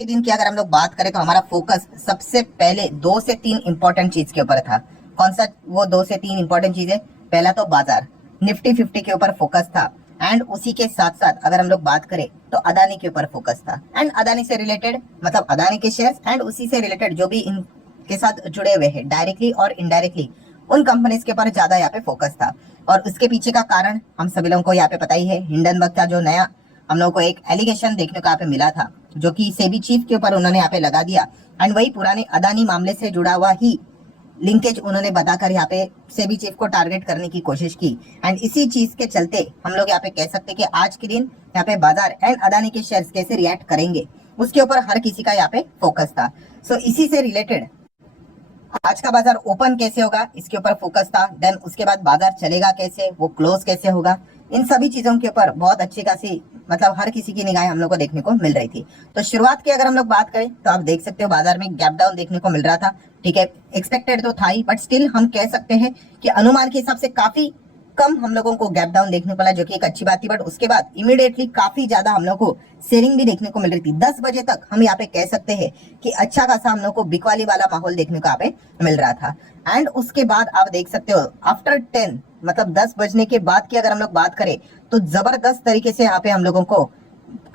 दिन की अगर हम लोग बात करें तो हमारा फोकस सबसे पहले 2 से 3 इंपॉर्टेंट चीज के ऊपर था। कौन सा वो 2 से 3 इंपॉर्टेंट चीज है? पहला तो बाजार निफ्टी 50 के ऊपर फोकस था, एंड उसी के साथ साथ अगर हम लोग बात करें तो अदानी के ऊपर फोकस था, एंड अदानी से रिलेटेड मतलब अदानी के शेयर्स एंड उसी से रिलेटेड जो भी इनके साथ जुड़े हुए हैं डायरेक्टली और इनडायरेक्टली उन कंपनीज के ऊपर ज्यादा यहाँ पे फोकस था। और उसके पीछे का कारण हम सभी लोगों को यहाँ पे पता ही है। हिंडनबर्ग का जो नया हम लोगों को एक एलिगेशन देखने को यहाँ पे मिला था, जो कि सेबी चीफ के ऊपर उन्होंने यहाँ पे लगा दिया, एंड वही पुराने अदानी मामले से जुड़ा हुआ ही लिंकेज उन्होंने बताकर यहाँ पे सेबी चीफ को टारगेट करने की कोशिश की। एंड इसी चीज के चलते हम लोग यहाँ पे कह सकते हैं कि आज के दिन यहाँ पे बाजार एंड अदानी के शेयर्स कैसे रिएक्ट करेंगे उसके ऊपर हर किसी का यहाँ पे फोकस था। सो इसी से रिलेटेड आज का बाजार ओपन कैसे होगा इसके ऊपर फोकस था। देन उसके बाद बाजार चलेगा कैसे, वो क्लोज कैसे होगा, इन सभी चीजों के ऊपर बहुत अच्छी खासी मतलब हर किसी की निगाहें हम लोग को देखने को मिल रही थी। तो शुरुआत की अगर हम लोग बात करें तो आप देख सकते हो बाजार में गैप डाउन देखने को मिल रहा था। ठीक है, एक्सपेक्टेड तो था ही, बट स्टिल हम कह सकते हैं कि अनुमान के हिसाब से काफी कम हम लोगों को गैप डाउन देखने को मिला, जो कि एक अच्छी बात थी। बट उसके बाद इमीडिएटली काफी ज्यादा हम लोग को सेलिंग भी देखने को मिल रही थी। 10 बजे तक हम यहाँ पे कह सकते हैं कि अच्छा खासा हम लोग को बिकवाली वाला माहौल देखने को यहाँ पे मिल रहा था। एंड उसके बाद आप देख सकते हो आफ्टर 10 मतलब 10 बजने के बाद की अगर हम लोग बात करें तो जबरदस्त तरीके से यहाँ पे हम लोगों को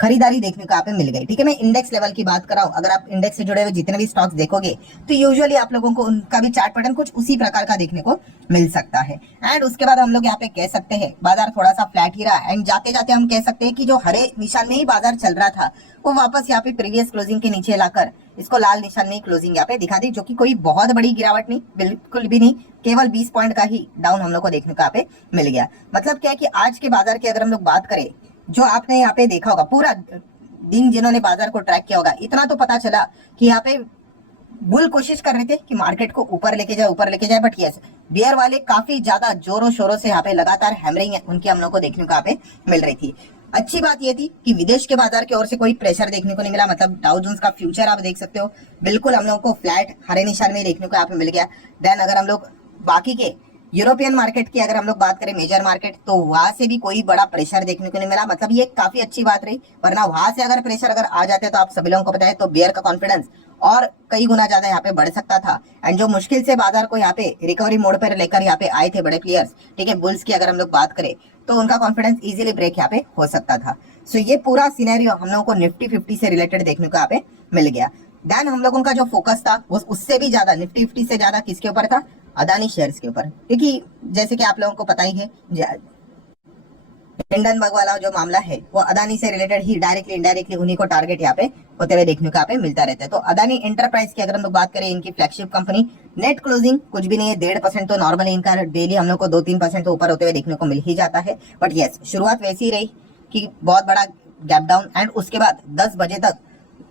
खरीदारी देखने को यहाँ पे मिल गई। ठीक है, मैं इंडेक्स लेवल की बात कर रहा हूँ। अगर आप इंडेक्स से जुड़े हुए जितने भी स्टॉक्स देखोगे तो यूजुअली आप लोगों को उनका भी चार्ट पैटर्न कुछ उसी प्रकार का देखने को मिल सकता है। एंड उसके बाद हम लोग यहाँ पे कह सकते हैं बाजार थोड़ा सा फ्लैट ही रहा, एंड जाते जाते हम कह सकते हैं कि जो हरे निशान में ही बाजार चल रहा था वो वापस यहाँ पे प्रीवियस क्लोजिंग के नीचे लाकर इसको लाल निशान में क्लोजिंग यहाँ पे दिखा दी, जो कि कोई बहुत बड़ी गिरावट नहीं, बिल्कुल भी नहीं, केवल 20 पॉइंट का ही डाउन हम लोग को देखने को यहाँ पे मिल गया। मतलब क्या है कि आज के बाजार की अगर हम लोग बात करें, जो आपने यहाँ पे देखा होगा पूरा दिन जिन्होंने बाजार को ट्रैक किया होगा, इतना तो पता चला कि यहाँ पे बुल कोशिश कर रहे थे कि मार्केट को ऊपर लेके जाए, बट यस बियर वाले काफी ज्यादा जोरों शोरों से यहाँ पे लगातार हैमरिंग उनकी हम लोग को देखने को यहाँ पे मिल रही थी। अच्छी बात ये थी कि विदेश के बाजार की ओर से कोई प्रेशर देखने को नहीं मिला। मतलब डाउ जोन्स का फ्यूचर आप देख सकते हो बिल्कुल हम लोग को फ्लैट हरे निशान में देखने को यहाँ पे मिल गया। देन अगर हम लोग बाकी के यूरोपियन मार्केट की अगर हम लोग बात करें मेजर मार्केट, तो वहां से भी कोई बड़ा प्रेशर देखने को नहीं मिला। मतलब ये काफी अच्छी बात रही, वरना वहां से अगर प्रेशर अगर आ जाते तो आप सभी लोगों को पता है तो बियर का कॉन्फिडेंस और कई गुना ज्यादा यहाँ पे बढ़ सकता था। एंड जो मुश्किल से बाजार को यहाँ पे रिकवरी मोड पर लेकर यहाँ पे आए थे बड़े प्लेयर्स, ठीक है बुल्स की अगर हम लोग बात करें तो उनका कॉन्फिडेंस इजीली ब्रेक यहाँ पे हो सकता था। सो ये पूरा सिनेरियो हम लोगों को निफ्टी 50 से रिलेटेड देखने को यहाँ पे मिल गया। देन हम लोगों का जो फोकस था वो उससे भी ज्यादा निफ्टी 50 से ज्यादा किसके ऊपर था? अदानी शेयर्स के ऊपर, क्योंकि जैसे कि आप लोगों को पता ही है हिंडनबर्ग वाला जो मामला है वो अदानी से रिलेटेड ही डायरेक्टली इनडायरेक्टली उन्हीं को टारगेट यहाँ पे होते हुए देखने को यहाँ पे मिलता रहता है। तो अदानी एंटरप्राइज की अगर हम लोग बात करें, इनकी फ्लैगशिप कंपनी, नेट क्लोजिंग कुछ भी नहीं है, 1.5% तो नॉर्मली इनका डेली हम लोग को 2-3% तो ऊपर होते हुए देखने को मिल ही जाता है। बट यस शुरुआत वैसी ही रही कि बहुत बड़ा गैप डाउन, एंड उसके बाद 10 बजे तक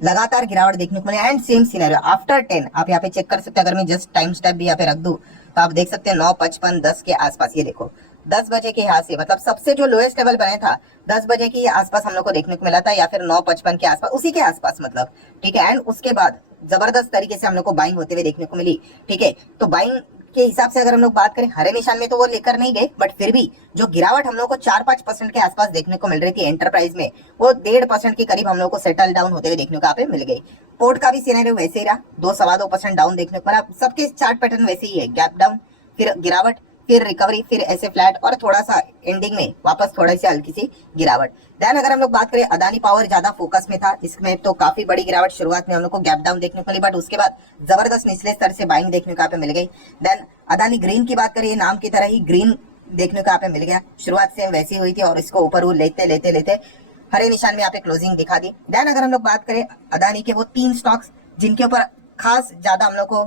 लगातार गिरावट देखने को मिली। एंड सेम सिनेरियो आफ्टर 10 आप यहाँ पे चेक कर सकते हैं। अगर मैं जस्ट टाइम स्टेप भी यहाँ पे रख दूं तो आप देख सकते हैं 9:55 10 के आसपास, ये देखो 10 बजे के यहाँ से मतलब सबसे जो लोएस्ट लेवल बने था 10 बजे के आसपास हम लोग को देखने को मिला था, या फिर 9:55 के आसपास, उसी के आसपास मतलब। ठीक है, एंड उसके बाद जबरदस्त तरीके से हम लोग को बाइंग होते हुए देखने को मिली। ठीक है, तो बाइंग के हिसाब से अगर हम लोग बात करें हरे निशान में तो वो लेकर नहीं गए, बट फिर भी जो गिरावट हम लोग को 4-5% के आसपास देखने को मिल रही थी एंटरप्राइज में, वो 1.5% के करीब हम लोग को सेटल डाउन होते हुए देखने को यहाँ पे मिल गई। पोर्ट का भी सिनेरियो वैसे ही रहा, 2-2.25% डाउन देखने को मिला। सबके चार्ट पैटर्न वैसे ही है, गैप डाउन फिर गिरावट फिर रिकवरी फिर ऐसे फ्लैट और थोड़ा सा एंडिंग में वापस थोड़ी सी हल्की सी गिरावट। देन अगर हम लोग बात करें अदानी पावर ज्यादा फोकस में था, इसमें तो काफी बड़ी गिरावट शुरुआत में हम लोग को गैप डाउन देखने को मिली, बट उसके बाद जबरदस्त निचले स्तर से बाइंग देखने को यहाँ पे मिल गई। देन अदानी ग्रीन की बात करिए, नाम की तरह ही ग्रीन देखने को यहाँ पे मिल गया। शुरुआत से वैसी हुई थी और इसको ऊपर लेते लेते लेते हरे निशान में यहाँ पे क्लोजिंग दिखा दी। देन अगर हम लोग बात करें अदानी के वो 3 स्टॉक्स जिनके ऊपर खास ज्यादा हम लोग को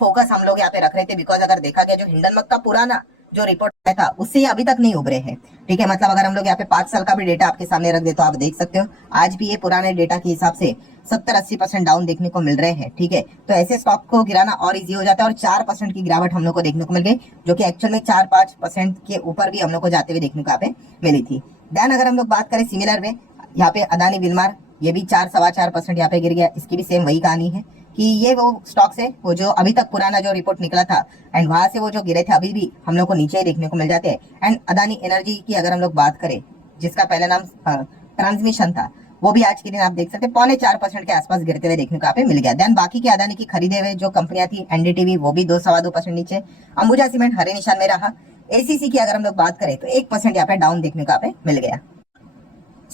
फोकस हम लोग यहाँ पे रख रहे थे, बिकॉज अगर देखा गया जो हिंडनबर्ग का पुराना जो रिपोर्ट आया था उससे अभी तक नहीं उभरे हैं। ठीक है, मतलब अगर हम लोग यहाँ पे 5 साल का भी डेटा आपके सामने रख दे तो आप देख सकते हो आज भी ये पुराने डेटा के हिसाब से 70-80% डाउन देखने को मिल रहे हैं। ठीक है, तो ऐसे स्टॉक को गिराना और इजी हो जाता है, और 4% की गिरावट हम लोग को देखने को मिल गई, जो कि एक्चुअल में 4-5% के ऊपर भी हम लोग को जाते हुए देखने को यहाँ पे मिली थी। देन अगर हम लोग बात करें सिमिलर में यहाँ पे अदानी विलमार, ये भी 4-4.25% यहाँ पे गिर गया। इसकी भी सेम वही कहानी है कि ये वो स्टॉक्स है वो जो अभी तक पुराना जो रिपोर्ट निकला था एंड वहां से वो जो गिरे थे अभी भी हम लोग को नीचे ही देखने को मिल जाते हैं। एंड अदानी एनर्जी की अगर हम लोग बात करें, जिसका पहला नाम ट्रांसमिशन था, वो भी आज के दिन आप देख सकते हैं 3.25% के आसपास गिरते हुए देखने को यहाँ पे मिल गया। देन बाकी की अदानी की खरीदे हुए जो कंपनियां थी, एनडीटीवी वो भी 2-2.25% नीचे, अंबुजा सीमेंट हरे निशान में रहा। एसीसी की अगर हम लोग बात करें तो 1% यहाँ पे डाउन देखने को यहाँ पे मिल गया।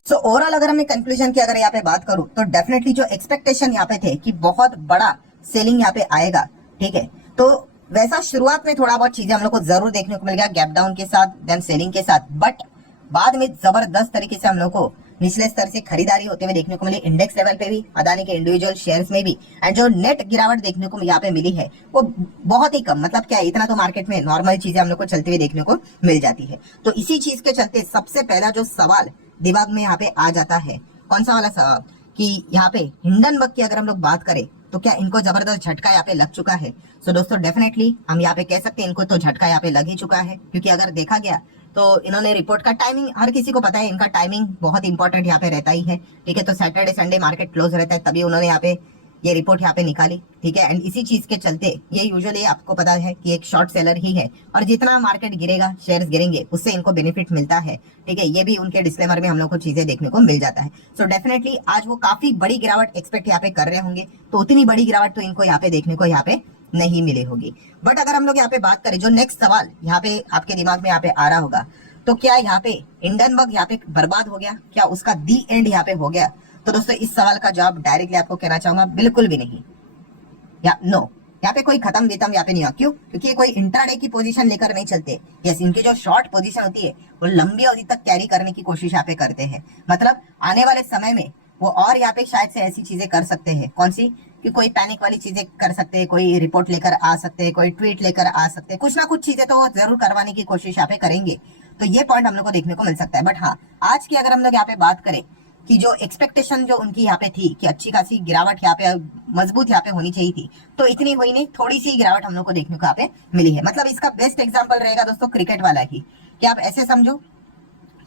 सो ओवरऑल अगर हमें कंक्लूजन की अगर यहाँ पे बात करूं तो डेफिनेटली जो एक्सपेक्टेशन यहाँ पे थे कि बहुत बड़ा सेलिंग यहाँ पे आएगा, ठीक है, तो वैसा शुरुआत में थोड़ा बहुत चीजें हम लोग को जरूर देखने को मिल गया गैप डाउन के साथ, देन सेलिंग के साथ, बट बाद में जबरदस्त तरीके से हम लोग को निचले स्तर से खरीदारी होते हुए देखने को मिली, इंडेक्स लेवल पे भी, अदानी के इंडिविजुअल शेयर्स में भी। एंड जो नेट गिरावट देखने को यहाँ पे मिली है वो बहुत ही कम, मतलब क्या है, इतना तो मार्केट में नॉर्मल चीजें हम लोग को चलते हुए देखने को मिल जाती है। तो इसी चीज के चलते सबसे पहला जो सवाल दिमाग में यहाँ पे आ जाता है, कौन सा वाला सवाल, कि यहाँ पे हिंडनबर्ग की अगर हम लोग बात करें तो क्या इनको जबरदस्त झटका यहाँ पे लग चुका है। सो दोस्तों डेफिनेटली हम यहाँ पे कह सकते हैं इनको तो झटका यहाँ पे लग ही चुका है, क्योंकि अगर देखा गया तो इन्होंने रिपोर्ट का टाइमिंग, हर किसी को पता है इनका टाइमिंग बहुत इंपॉर्टेंट यहाँ पे रहता ही है, ठीक है, तो सैटरडे संडे मार्केट क्लोज रहता है, तभी उन्होंने यहाँ पे ये रिपोर्ट यहाँ पे निकाली, ठीक है। एंड इसी चीज के चलते ये यूजुअली आपको पता है कि एक शॉर्ट सेलर ही है, और जितना मार्केट गिरेगा, शेयर्स गिरेंगे, उससे इनको बेनिफिट मिलता है, ठीक है, ये भी उनके डिस्क्लेमर में हम लोग को चीजें देखने को मिल जाता है। सो डेफिनेटली आज वो काफी बड़ी गिरावट एक्सपेक्ट यहाँ पे कर रहे होंगे, तो उतनी बड़ी गिरावट तो इनको यहाँ पे देखने को यहाँ पे नहीं मिली होगी। बट अगर हम लोग यहाँ पे बात करें, जो नेक्स्ट सवाल यहाँ पे आपके दिमाग में यहाँ पे आ रहा होगा, तो क्या यहाँ पे हिंडनबर्ग यहाँ पे बर्बाद हो गया, क्या उसका दी एंड यहाँ पे हो गया? तो दोस्तों इस सवाल का जवाब डायरेक्टली आपको कहना चाहूंगा, बिल्कुल भी नहीं, या नो, यहाँ पे कोई खत्म वितम यहाँ पे नहीं हुआ। क्यों? क्योंकि ये कोई इंट्राडे की पोजीशन लेकर नहीं चलते। यस, इनकी जो शॉर्ट पोजीशन होती है वो लंबी अवधि तक कैरी करने की कोशिश यहाँ पे करते हैं। मतलब आने वाले समय में वो और यहाँ पे शायद से ऐसी चीजें कर सकते हैं, कौन सी, कि कोई पैनिक वाली चीजें कर सकते हैं, कोई रिपोर्ट लेकर आ सकते हैं, कोई ट्वीट लेकर आ सकते हैं, कुछ ना कुछ चीजें तो वो जरूर करवाने की कोशिश यहाँ पे करेंगे। तो ये पॉइंट हम लोग को देखने को मिल सकता है। बट हाँ, आज की अगर हम लोग यहाँ पे बात करें कि जो एक्सपेक्टेशन जो उनकी यहाँ पे थी कि अच्छी खासी गिरावट यहाँ पे मजबूत यहाँ पे होनी चाहिए थी, तो इतनी हुई नहीं, थोड़ी सी गिरावट हम लोग को देखने को यहाँ पे मिली है। मतलब इसका बेस्ट एग्जांपल रहेगा दोस्तों क्रिकेट वाला ही, कि आप ऐसे समझो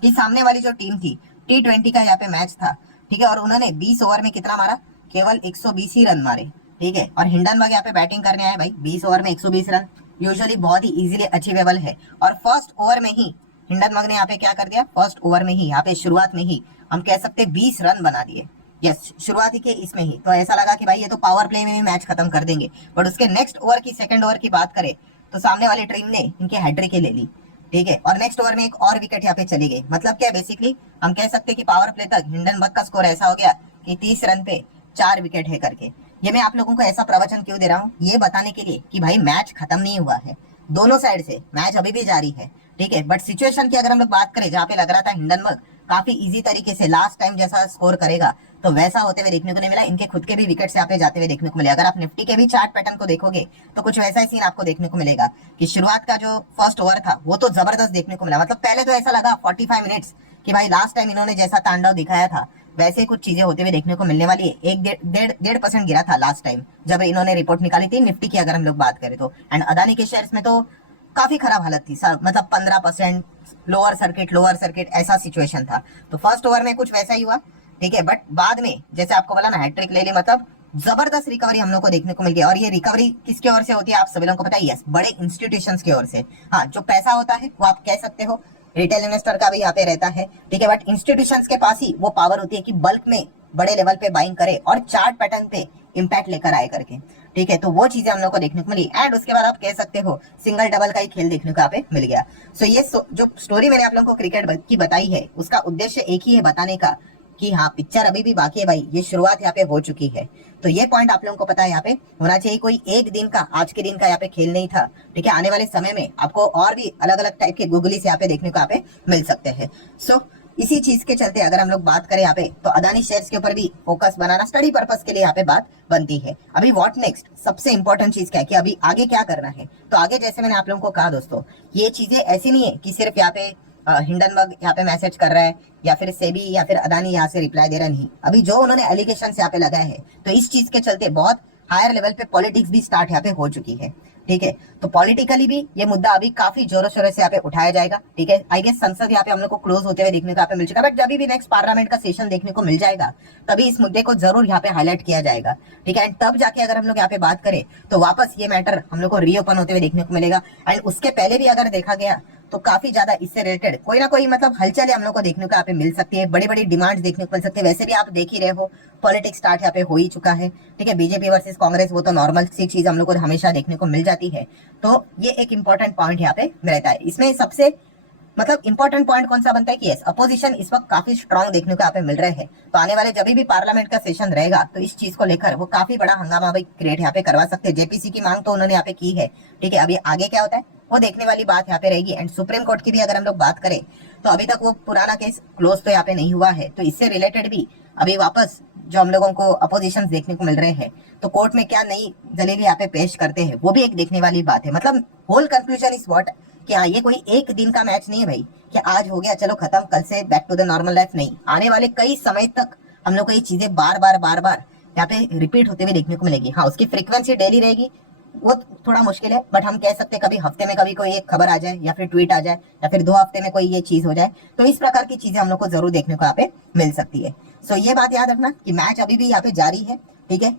कि सामने वाली जो टीम थी, T20 का यहाँ पे मैच था, ठीक है, और उन्होंने 20 ओवर में कितना मारा, केवल 120 ही रन मारे, ठीक है, और हिंडनबर्ग यहाँ पे बैटिंग करने आए भाई, 20 ओवर में 120 रन यूजुअली बहुत ही इजीली अचीवेबल है। और फर्स्ट ओवर में ही हिंडनबर्ग ने यहाँ पे क्या कर दिया, फर्स्ट ओवर में ही यहाँ पे शुरुआत में ही हम कह सकते 20 रन बना दिए। यस, शुरुआती के इसमें ही तो ऐसा लगा कि भाई ये तो पावर प्ले में भी मैच खत्म कर देंगे। बट उसके नेक्स्ट ओवर की, सेकंड ओवर की बात करें तो सामने वाली टीम ने इनके हैट्रिक ले ली, ठीक है, और नेक्स्ट ओवर में एक और विकेट यहाँ पे चली गई। मतलब क्या, बेसिकली हम कह सकते हैं कि पावर प्ले तक हिंडनबर्ग का स्कोर ऐसा हो गया कि 30 रन पे 4 विकेट है करके। ये मैं आप लोगों को ऐसा प्रवचन क्यों दे रहा हूँ, ये बताने के लिए कि भाई मैच खत्म नहीं हुआ है, दोनों साइड से मैच अभी भी जारी है, ठीक है। बट सिचुएशन की अगर हम लोग बात करें, जहाँ पे लग रहा था हिंडनबर्ग काफी इजी तरीके से लास्ट टाइम जैसा स्कोर करेगा, तो वैसा होते हुए देखने को नहीं मिला। इनके खुद के भी विकेट्स यहाँ पे जाते हुए देखने को मिले। अगर आप निफ्टी के भी चार्ट पैटर्न को देखोगे तो कुछ वैसा ही सीन आपको देखने को मिलेगा कि शुरुआत का जो फर्स्ट ओवर था वो तो जबरदस्त देखने को मिला। मतलब पहले तो ऐसा लगा 45 मिनट्स कि भाई लास्ट टाइम इन्होंने जैसा तांडव दिखाया था वैसे कुछ चीजें होते हुए देखने को मिलने वाली है। 1.5% गिरा था लास्ट टाइम जब इन्होंने रिपोर्ट निकाली थी निफ्टी की अगर हम लोग बात करें तो। एंड अदानी के शेयर्स में तो काफी खराब हालत थी, मतलब 15% लोअर सर्किट ऐसा सिचुएशन था। तो फर्स्ट ओवर में कुछ वैसा ही हुआ, ठीक है, बट बाद में जैसे आपको बोला ना हैट्रिक ले ली, मतलब जबरदस्त रिकवरी हम लोग को देखने को मिल गई। और ये रिकवरी किसके ओर से होती है आप सभी लोगों को पता है, यस, बड़े इंस्टीट्यूशंस की ओर से। हाँ, जो पैसा होता है वो आप कह सकते हो रिटेल इन्वेस्टर का भी यहाँ पे रहता है, ठीक है, बट इंस्टीट्यूशंस के पास ही वो पावर होती है कि बल्क में बड़े लेवल पे बाइंग करे और चार्ट पैटर्न पे इंपैक्ट लेकर आए करके, ठीक है। तो वो चीजें हम लोग को देखने को मिली। एंड उसके बाद आप कह सकते हो सिंगल डबल का ही खेल देखने को यहाँ पे मिल गया। सो ये जो स्टोरी मैंने आप लोगों को क्रिकेट की बताई है उसका उद्देश्य एक ही है, बताने का कि हाँ पिक्चर अभी भी बाकी है भाई, ये शुरुआत यहाँ पे हो चुकी है। तो ये पॉइंट आप लोगों को पता है यहाँ पे होना चाहिए। कोई एक दिन का, आज के दिन का यहाँ पे खेल नहीं था, ठीक है। आने वाले समय में आपको और भी अलग अलग टाइप के गूगलीज यहाँ पे देखने को यहाँ पे मिल सकते हैं। सो इसी चीज के चलते अगर हम लोग बात करें यहाँ पे तो अदानी शेयर्स के ऊपर भी फोकस बनाना स्टडी पर्पस के लिए यहाँ पे बात बनती है। अभी व्हाट नेक्स्ट, सबसे इंपॉर्टेंट चीज क्या है कि अभी आगे क्या करना है। तो आगे जैसे मैंने आप लोगों को कहा दोस्तों, ये चीजें ऐसी नहीं है कि सिर्फ यहाँ पे हिंडनबर्ग यहाँ पे मैसेज कर रहा है या फिर सेबी या फिर अदानी यहाँ से रिप्लाई दे रहा नहीं। अभी जो उन्होंने एलिगेशन यहाँ पे लगाए हैं तो इस चीज के चलते बहुत हायर लेवल पे पॉलिटिक्स भी स्टार्ट यहाँ पे हो चुकी है, ठीक है। तो पॉलिटिकली भी ये मुद्दा अभी काफी जोरों शोरों से यहाँ पे उठाया जाएगा, ठीक है। आई गेस संसद यहाँ पे हम लोग को क्लोज होते हुए देखने को यहाँ पे मिल चुका है, बट जब भी नेक्स्ट पार्लियामेंट का सेशन देखने को मिल जाएगा तभी इस मुद्दे को जरूर यहाँ पे हाईलाइट किया जाएगा, ठीक है। एंड तब जाके अगर हम लोग यहाँ पे बात करें तो वापस ये मैटर हम लोग को रीओपन होते हुए देखने को मिलेगा। एंड उसके पहले भी अगर देखा गया तो काफी ज्यादा इससे रिलेटेड कोई ना कोई मतलब हलचल हम लोग को देखने को यहाँ पे मिल सकती है, बड़ी बड़ी डिमांड देखने को मिल सकती है। वैसे भी आप देख ही रहे हो पॉलिटिक्स स्टार्ट यहाँ पे हो ही चुका है, ठीक है। बीजेपी वर्सेस कांग्रेस वो तो नॉर्मल सी चीज हम लोग को हमेशा देखने को मिल जाती है। तो ये एक इंपॉर्टेंट पॉइंट यहाँ पे रहता है। इसमें सबसे मतलब इंपॉर्टेंट पॉइंट कौन सा बनता है कि यस अपोजिशन इस वक्त काफी स्ट्रांग देखने को यहाँ पे मिल रहे हैं। तो आने वाले जब भी पार्लियामेंट का सेशन रहेगा तो इस चीज को लेकर वो काफी बड़ा हंगामा भी क्रिएट यहाँ पे करवा सकते हैं। जेपीसी की मांग तो उन्होंने यहाँ पे की है, ठीक है। अभी आगे क्या होता है वो देखने वाली बात यहाँ पे रहेगी। एंड सुप्रीम कोर्ट की भी अगर हम लोग बात करें तो अभी तक वो पुराना केस क्लोज तो यहाँ पे नहीं हुआ है, तो इससे रिलेटेड भी अभी वापस जो हम लोगों को अपोजिशन देखने को मिल रहे हैं तो कोर्ट में क्या नई दलील यहाँ पे पेश करते हैं वो भी एक देखने वाली बात है। मतलब होल कंक्लूजन इज व्हाट कि हाँ ये कोई एक दिन का मैच नहीं है भाई कि आज हो गया चलो खत्म कल से back to the normal life, नहीं। आने वाले कई समय तक हम लोग को ये चीजें बार बार यहाँ पे रिपीट होते हुए देखने को मिलेगी। हाँ उसकी फ्रीक्वेंसी डेली रहेगी वो थोड़ा मुश्किल है, बट हम कह सकते हैं कभी हफ्ते में कभी कोई एक खबर आ जाए या फिर ट्वीट आ जाए या फिर 2 हफ्ते में कोई ये चीज हो जाए, तो इस प्रकार की चीजें हम लोग को जरूर देखने को यहाँ पे मिल सकती है। सो ये बात याद रखना कि मैच अभी भी यहाँ पे जारी है, ठीक है।